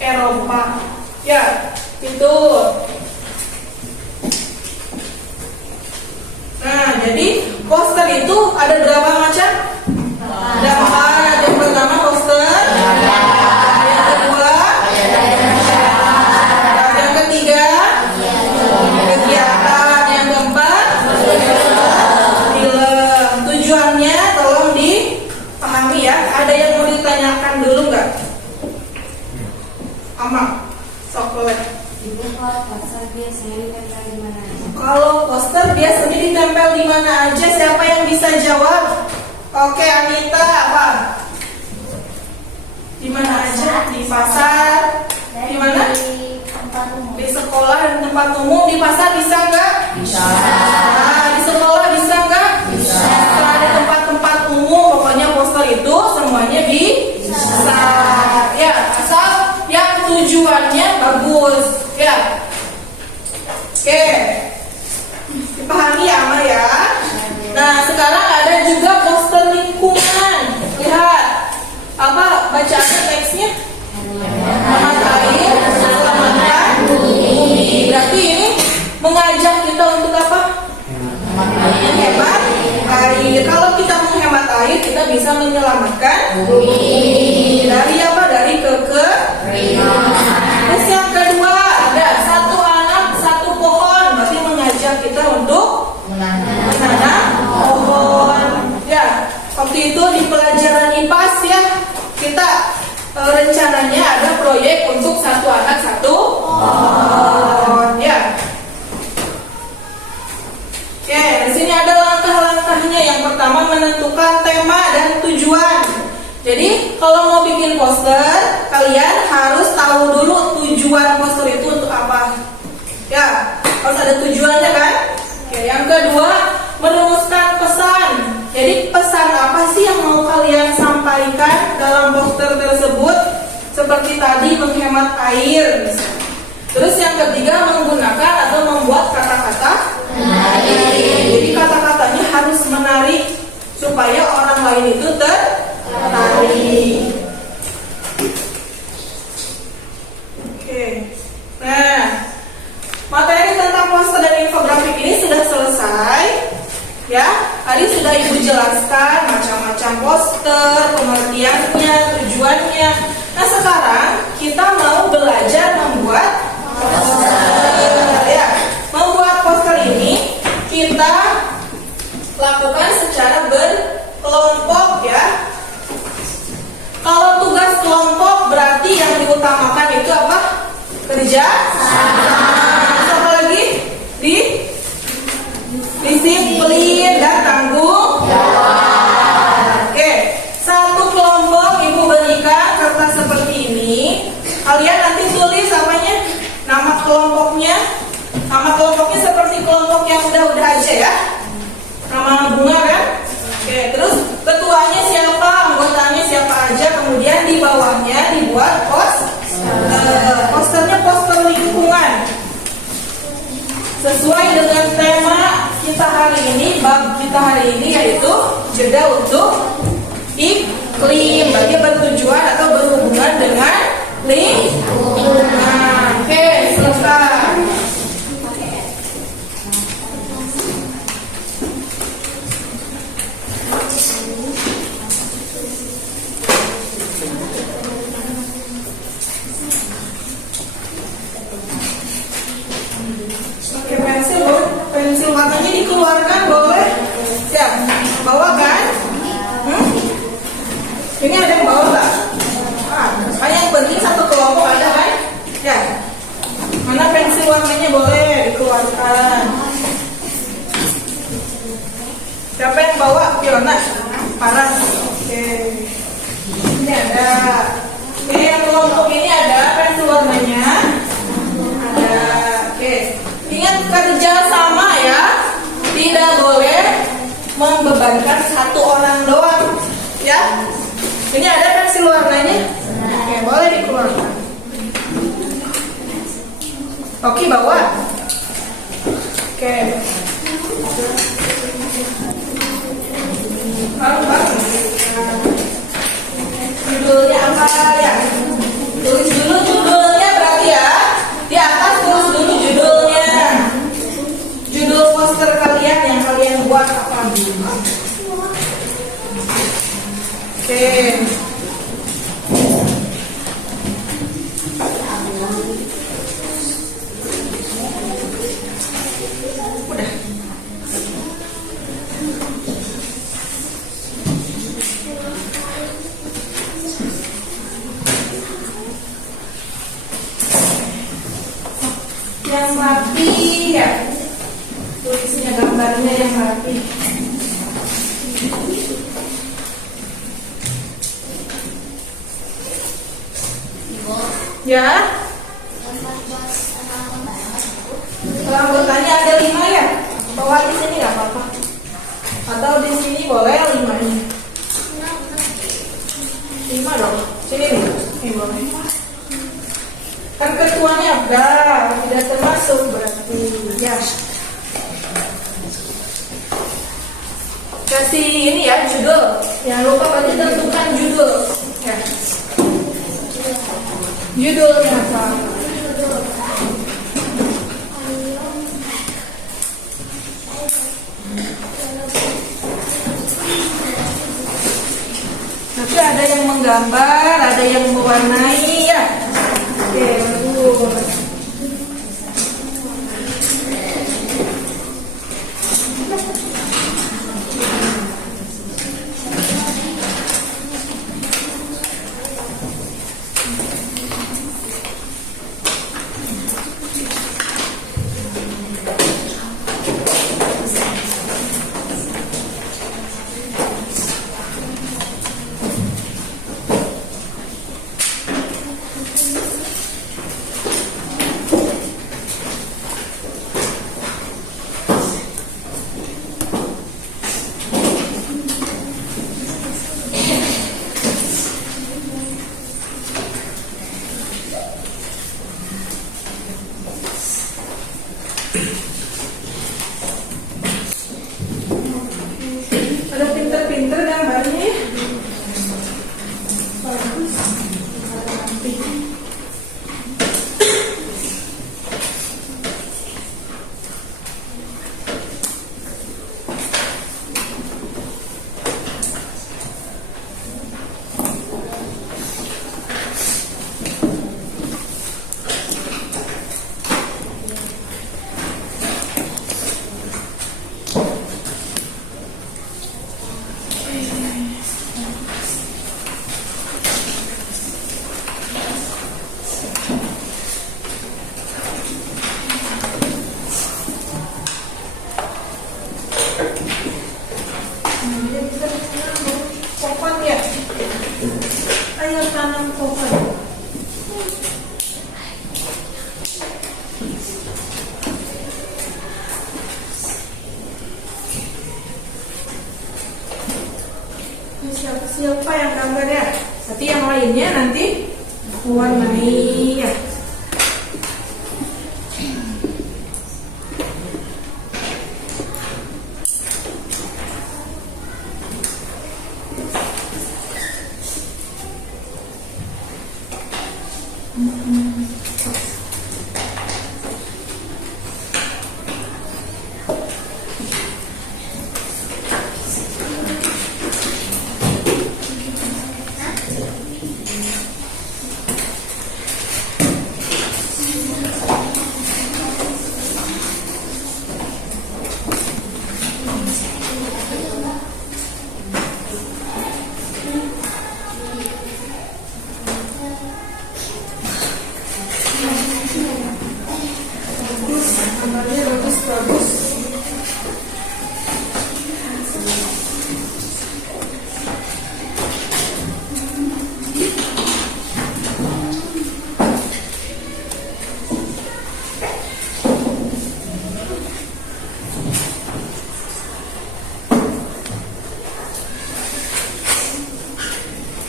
Eropa. Ya, itu. Nah, jadi poster itu ada berapa macam? Ada 4. Yang pertama poster. Yang kedua. Yang ketiga. Kegiatan. Yang keempat. Film. Tujuannya tolong dipahami ya. Ada yang mau ditanyakan dulu nggak? Ama, sok boleh. Ibu, kalau poster biasanya ditempel di mana? Kalau poster biasanya ditempel di mana aja? Siapa yang bisa jawab? Oke, Anita, apa? Di mana aja? Di pasar? Di mana? Di tempat umum. Di sekolah dan tempat umum. Di pasar bisa nggak? Bisa. Nah, di sekolah bisa nggak? Bisa. Di tempat-tempat umum, pokoknya poster itu semuanya bisa. Ya, asal yang tujuannya bagus. Ya. Oke. Dipahami ya, Ama ya. Nah, sekarang ada juga poster lingkungan. Lihat. Apa bacaannya teksnya? Hemat air, selamatkan bumi. Berarti ini mengajak kita untuk apa? Menghemat air. Kalau kita menghemat air, kita bisa menyelamatkan bumi. Dari apa? Dari kekeringan. Terus yang kedua ada 1 anak 1 pohon. Berarti mengajak kita untuk menanam pohon. Ya, waktu itu di pelajaran IPAS ya, kita rencananya ada proyek untuk 1 anak 1 pohon. Ya. Oke, di sini ada langkah-langkahnya. satunya. Yang pertama menentukan tema dan tujuan. Jadi kalau mau bikin poster, kalian harus tahu dulu tujuan poster itu untuk apa. Ya, harus ada tujuannya kan? Oke, yang kedua, merumuskan pesan. Jadi pesan apa sih yang mau kalian sampaikan dalam poster tersebut? Seperti tadi menghemat air misalnya. Terus yang ketiga, menggunakan atau membuat kata-kata menarik. Jadi kata-katanya harus menarik supaya orang lain itu tertarik. Oke. Nah, materi tentang poster dan infografik ini sudah selesai. Ya, tadi sudah Ibu jelaskan macam-macam poster, pengertiannya, tujuannya. Nah, sekarang kita mau belajar membuat poster. Ya, membuat poster ini kita lakukan secara berkelompok ya. Kalau tugas kelompok berarti yang diutamakan itu apa? Kerja sama. Apa lagi? Disiplin dan tanggung jawab. Oke, satu kelompok Ibu berikan kertas seperti ini. Kalian nanti tulis namanya, nama kelompoknya. Nama kelompoknya seperti kelompok yang udah aja ya. Nama bunga kan? Oke, terus ketuanya siapa, anggotanya siapa aja. Kemudian di bawahnya dibuat posternya poster lingkungan. Sesuai dengan tema kita hari ini, bab kita hari ini yaitu jeda untuk iklim. Bagi bertujuan atau berhubungan dengan lingkungan. Oke, selesai. Oke, pensil warnanya dikeluarkan boleh? Ya, bawa kan? Ini ada yang bawa nggak? Yang penting satu kelompok ada kan? Ya. Mana pensil warnanya boleh dikeluarkan? Siapa yang bawa? Fiona? Paras. Oke. Ini ada. Oke, yang kelompok ini ada pensil warnanya. Ada. Oke. Ingat kerja sama ya. Tidak boleh membebankan satu orang doang. Ya. Ini ada pensil warnanya. Oke, boleh dikeluarkan. Oke, bawa. Oke. Judulnya apa ya? Tulis dulu judulnya berarti ya. Di atas tulis dulu judulnya. Judul poster kalian yang kalian buat apa? Oke. Udah. Yang rapi ya. Tulisnya gambarnya yang rapi. Ya. Kalau anggotanya ada 5 ya, bawa di sini nggak apa-apa. Atau di sini boleh 5-nya. 5 dong. Sini nih, ini boleh. Kan ketuanya enggak, tidak termasuk berarti ya. Kasih ini ya judul. Jangan lupa berarti tentukan judul. Ya. Judulnya apa? Tapi ada yang menggambar, ada yang mewarnai ya. Oke, bagus. Ada pinter-pinter gambarnya. Bagus. Pohon ya, ayo tanam pohon. Siapa yang gambar ya? Tapi yang lainnya nanti warnai ya. Gambarnya bagus.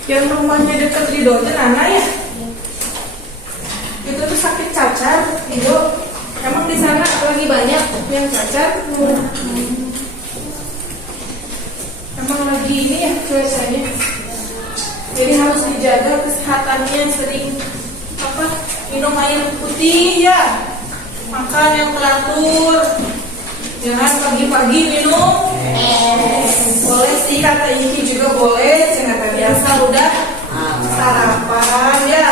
Yang rumahnya dekat Ridho itu Nana ya? Itu tuh sakit cacar, Ridho. Emang di sana lagi banyak yang cacat? Emang lagi ini ya cuacanya. Jadi harus dijaga kesehatannya, sering minum air putih ya, makan yang teratur. Jangan pagi-pagi minum boleh sih, kata Iki juga boleh. Kata biasa udah sarapan ya.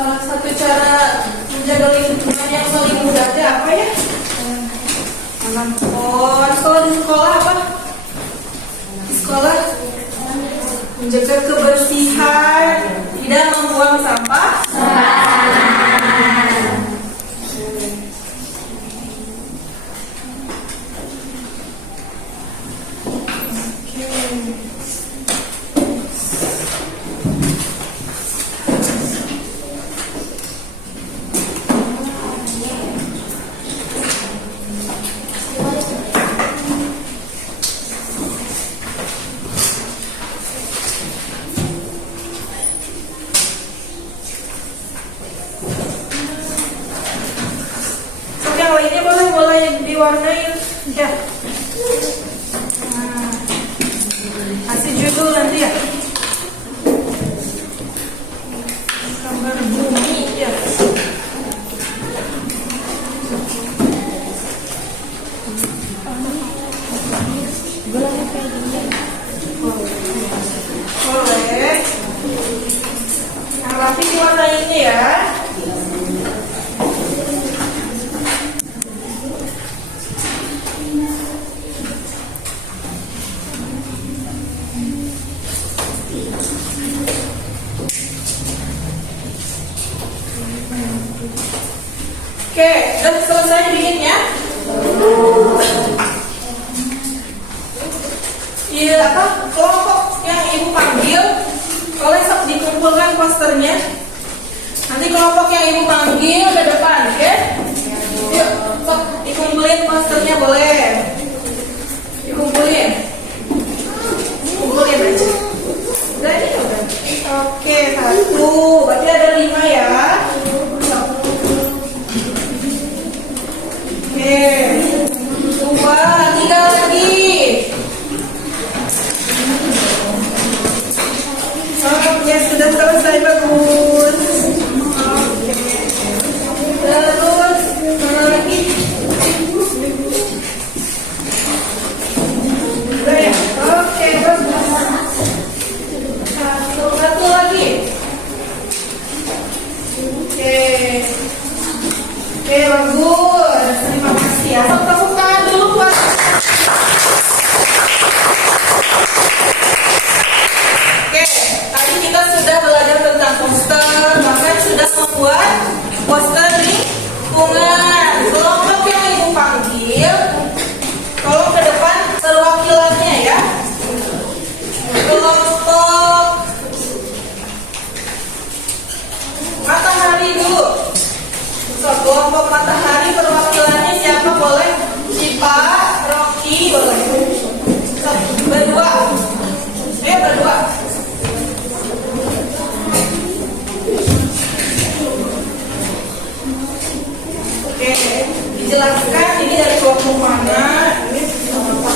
Salah satu cara menjaga lingkungan yang paling mudah itu apa ya? Tanam pohon. Kalau di sekolah apa? Di sekolah menjaga kebersihan, tidak membuang sampah. Yang lainnya boleh diwarnai ya. Kasih judul nanti ya. Gambar bumi ya. Boleh. Yang rapi diwarnain ya. Oke, udah selesai bikinnya? Iya, apa? Kelompok yang ibu panggil, boleh sok dikumpulkan posternya. Nanti kelompok yang ibu panggil ke depan, oke? Yuk, sok dikumpulin posternya boleh. Dikumpulin. Kumpulin aja. Udah ini udah. Oke, 1. Berarti ada 5 ya. Oke. 2, 3 lagi. Oke, sudah selesai, bagus. Oke. Terus mana lagi? Udah ya? Oke, bagus. Satu lagi. Oke. Oke, bagus. Terima kasih ya. Tepuk tangan dulu buat. Oke, tadi kita sudah belajar tentang poster, bahkan sudah membuat poster lingkungan. Kelompok yang ibu panggil, tolong ke depan perwakilannya ya. Kelompok matahari dulu. So, kelompok matahari perwakilannya siapa boleh? Cipa, Rocky boleh. So, berdua. Berdua. Oke, dijelaskan ini dari kelompok mana? Ini apa?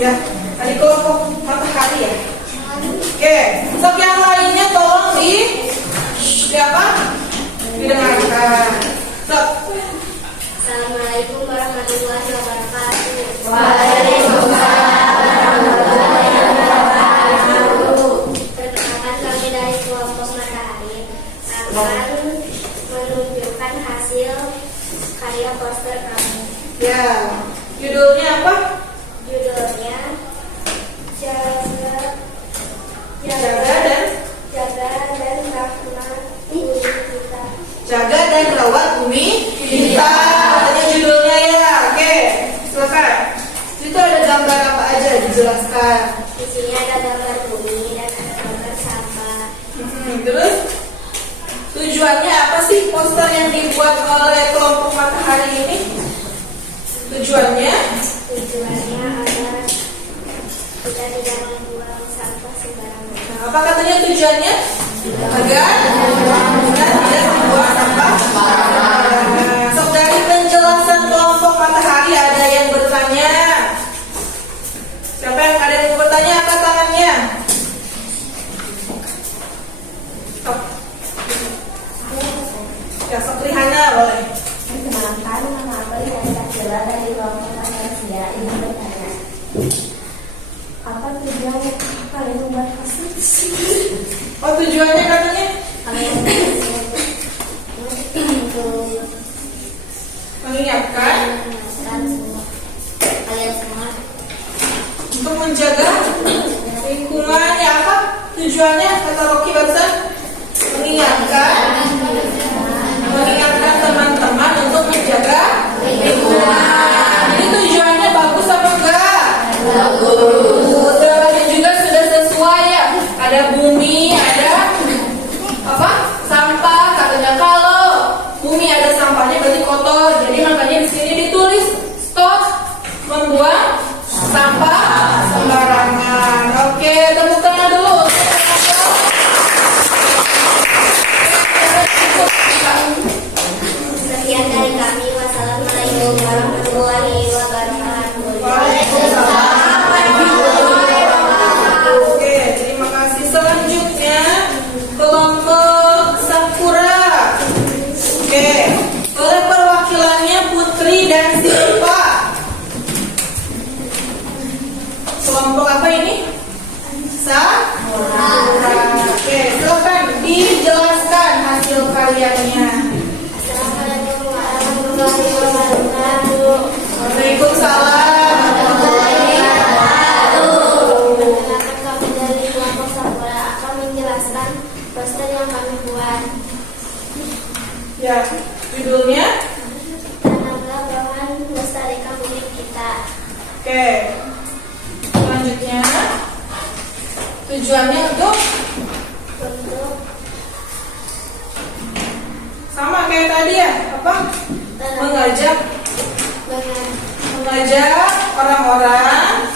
Ya, dari kelompok matahari ya. Oke, untuk yang lainnya tolong didengarkan. Stop. Assalamualaikum warahmatullahi wabarakatuh. Waalaikumsalam warahmatullahi wabarakatuh. Perkenalkan kami dari kelompok matahari akan menunjukkan hasil karya poster kami. Ya, judulnya apa? Judulnya Jaga dan Rahmat Bumi Kita. Jaga dan rawat bumi kita. Ada judulnya ya. Oke, silakan. Itu ada gambar apa aja dijelaskan. Di sini ada gambar bumi dan ada gambar sampah. Terus tujuannya apa sih poster yang dibuat oleh kelompok matahari ini? Tujuannya Agar kita tidak membuang sampah sembarangan. apa katanya tujuannya? Agar kita tidak membuang sampah sembarangan. So, dari penjelasan kelompok matahari ada yang bertanya. Siapa yang ada yang bertanya? Angkat tangannya. Stop. Ya, sok Rihana boleh. Perkenalkan, nama aku Rihana Kila dari kelompok manusia. Ibu bertanya, apa tujuan kalian membuat poster? Oh, tujuannya katanya Untuk mengingatkan kalian semua untuk menjaga lingkungan ya apa? Tujuannya kata Rocky barusan mengingatkan teman-teman untuk menjaga lingkungan. Ini tujuannya bagus apa enggak? Bagus. Dan juga sudah sesuai ya. Ada bumi, ada apa? Sampah. Katanya kalau bumi ada sampahnya berarti kotor. Jadi makanya di sini ditulis stop membuang sampah sembarangan. Oke, tepuk tangan dulu. sekian dari kami. Wassalamualaikum warahmatullahi wabarakatuh. Waalaikumsalam. Oke, terima kasih. Selanjutnya kelompok Sakura. Oke, oleh perwakilannya Putri dan Silva. Kelompok apa ini? Sakura. Oke, silakan dijelaskan hasil karyanya. Assalamualaikum warahmatullahi wabarakatuh. Waalaikumsalam. Perkenalkan kami dari kelompok Sakura akan menjelaskan poster yang kami buat. Ya, judulnya Oke. Selanjutnya tujuannya untuk sama kayak tadi ya, apa? Mengajak orang-orang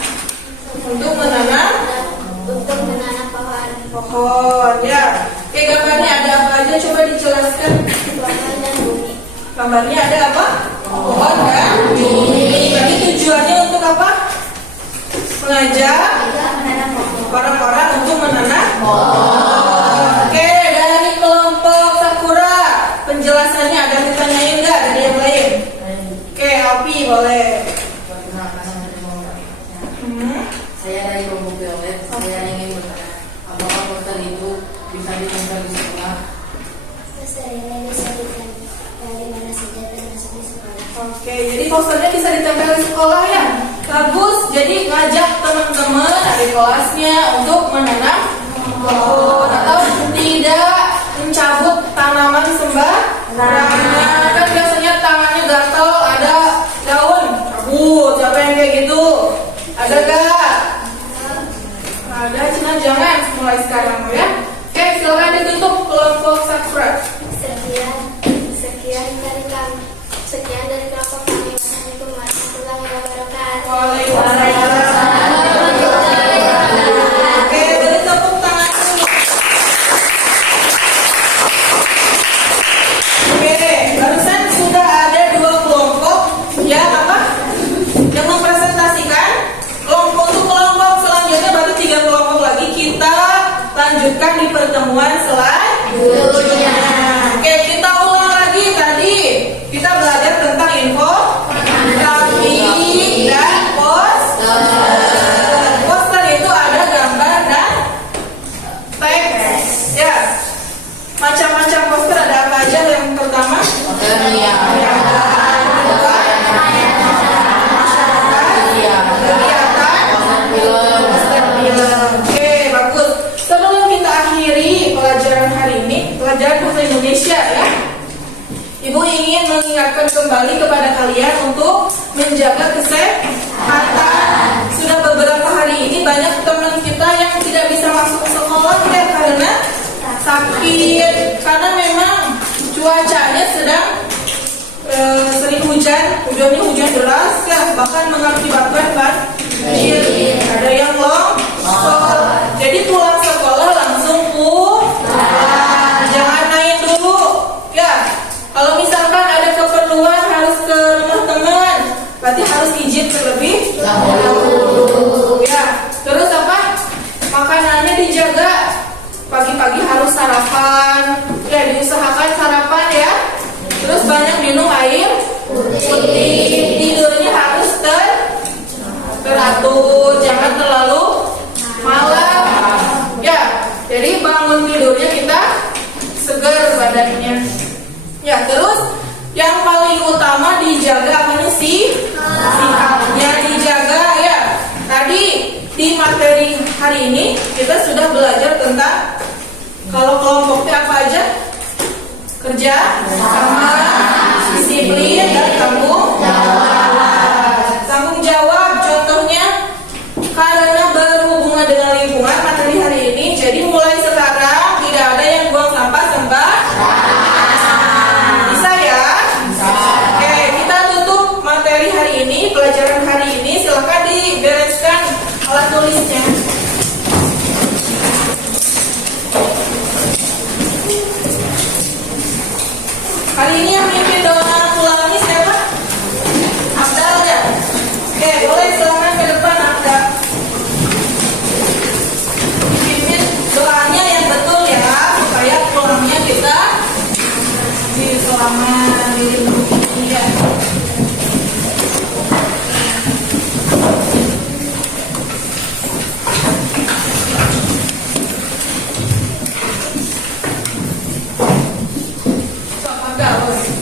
untuk menanam pohon ya. Oke, gambarnya ada apa aja? Coba dijelaskan. Gambarnya ada apa? Pohon kan? Berarti tujuannya untuk apa? Mengajak orang-orang untuk menanam pohon. Oke, dari kelompok Sakura, penjelasannya ada ditanyain nggak dari yang lain? Oke, Alpi boleh. Saya dari kelompok Violet. Saya ingin bertanya, apakah poster itu bisa ditempel di sekolah? Dari mana saja termasuk di sekolah. Oke, jadi posternya bisa ditempel di sekolah ya. Bagus. Jadi ngajak teman-teman dari kelasnya untuk menanam pohon atau tidak mencabut tanaman sembarangan. Kan biasanya tangannya gatal, ada daun cabut. Siapa yang kayak gitu? Ada gak? Ada, cina jangan mulai sekarang ya. Oke, silakan ditutup kelompok Sakura. Sekian dari kelompok kami. Wassalamualaikum warahmatullahi wabarakatuh. Waalaikumsalam. Oke, beri tepuk tangan dulu. Oke, barusan sudah ada 2 kelompok ya apa? Yang mempresentasikan. Kelompok untuk kelompok selanjutnya baru 3 kelompok lagi kita lanjutkan di pertemuan selanjutnya. Oke, kita ulang lagi tadi. Kita belajar tentang info grafik dan poster. Poster itu ada gambar dan teks. Ya. Macam-macam poster ada apa aja? Yang pertama, Oke, bagus. Sebelum kita akhiri pelajaran hari ini, pelajaran bahasa Indonesia ya. Ibu ingin mengingatkan kembali kepada kalian untuk menjaga kesehatan. Sudah beberapa hari ini banyak teman kita yang tidak bisa masuk ke sekolah ya karena sakit. Karena memang cuacanya sedang sering hujannya hujan deras ya, bahkan mengakibatkan banjir. Ada yang longsor. Jadi pulang sekolah langsung pulang. Jangan main dulu ya. Kalau misalkan ada keperluan harus ke rumah teman, berarti harus izin terlebih dahulu. Ya. Terus apa? Makanannya dijaga. Pagi-pagi harus sarapan. Ya, diusahakan sarapan ya. Terus banyak minum air putih. Tidurnya harus teratur, jangan terlalu malam. Ya, jadi bangun tidurnya kita segar badannya. Ya, terus yang paling utama dijaga apanya sih? Sikapnya dijaga ya. Tadi di materi hari ini kita sudah belajar tentang kalau kelompoknya apa aja? Kerja sama, disiplin dan tanggung jawab. Tanggung jawab contohnya karena berhubungan dengan lingkungan materi hari ini. Jadi mulai sekarang tidak ada yang buang sampah sembarangan. Bisa ya? Bisa. Oke, kita tutup materi hari ini, pelajaran hari ini. Silakan dibereskan alat tulisnya. Kali ini yang memimpin doa pulang ini siapa? Abdal ya? Oke, boleh silakan ke depan Abdal. Pimpin doanya yang betul ya, supaya pulangnya kita selamat dilindungi ya. Sok Abdal.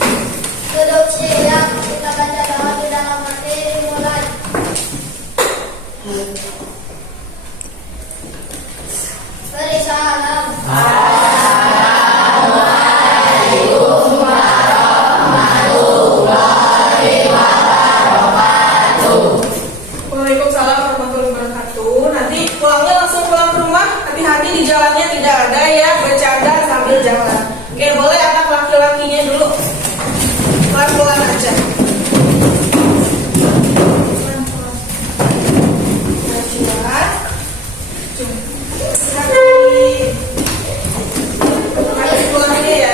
sambil jalan. Oke, boleh anak laki-lakinya dulu. Pelan-pelan aja. Kaki keluarnya ya.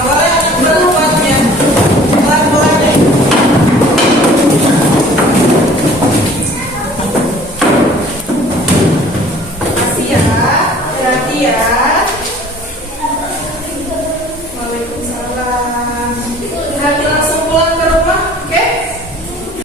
Boleh anak berempatnya. Pelan-pelan deh. Kasih ya. Hati ya. Waalaikumsalam. Hati langsung pulang.